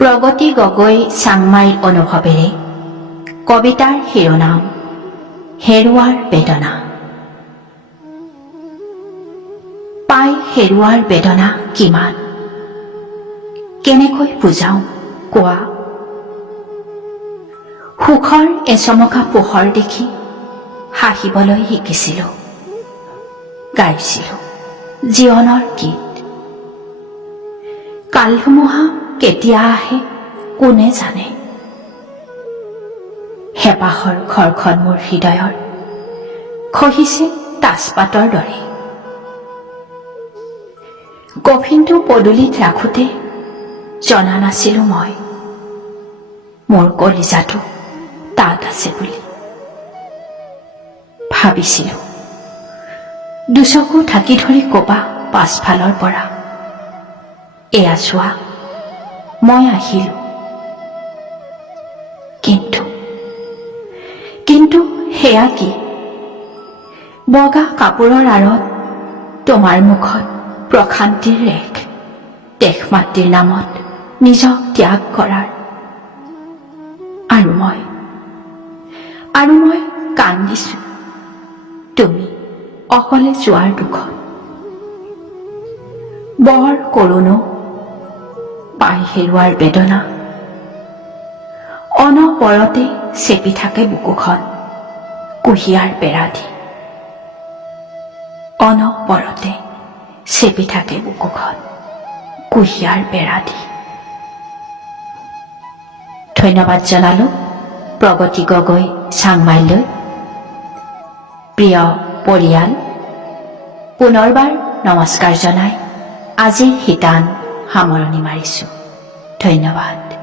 প্ৰগতি গগৈ চাংমাইৰ অনুভৱেৰে কবিতাৰ শিৰোনাম হেৰুৱাৰ বেদনা। পাই হেৰুৱাৰ বেদনা কিমান, কেনেকৈ বুজাওঁ কোৱা। সুখৰ এচমকা পোহৰ দেখি হাঁহিবলৈ শিকিছিলোঁ, গাইছিলোঁ জীৱনৰ গীত। কালধুমুহা কেতিয়া আহে কোনে জানে, হেঁপাহৰ ঘৰখন মোৰ হৃদয়ৰ খহিছে তাজপাতৰ দৰে। কফিনটো পদূলিত ৰাখোঁতে জনা নাছিলোঁ মই মোৰ কলিজাটো তাত আছে বুলি। ভাবিছিলোঁ দুচকু ঢাকি ধৰি কবা পাছফালৰ পৰা, এয়া চোৱা মই আহিলোঁ। কিন্তু সেয়া কি, বগা কাপোৰৰ আঁৰত তোমাৰ মুখত প্ৰশান্তিৰ ৰেখ, দেশ মাতৃৰ নামত নিজক ত্যাগ কৰাৰ। আৰু মই কান্দিছোঁ তুমি অকলে যোৱাৰ দুখত। বৰ কৰোনো পাই হেৰুৱাৰ বেদনা, অনবৰতে চেপি থাকে বুকুখন কুঁহিয়াৰ পেৰা দি। অনবৰতে চেপি থাকে বুকুখন কুঁহিয়াৰ পেৰা দি। ধন্যবাদ জনালোঁ প্ৰগতি গগৈ চাংমাইলৈ। প্ৰিয় পৰিয়াল, পুনৰবাৰ নমস্কাৰ জনাই আজিৰ শিতান সামৰণি মাৰিছোঁ। ধন্যবাদ।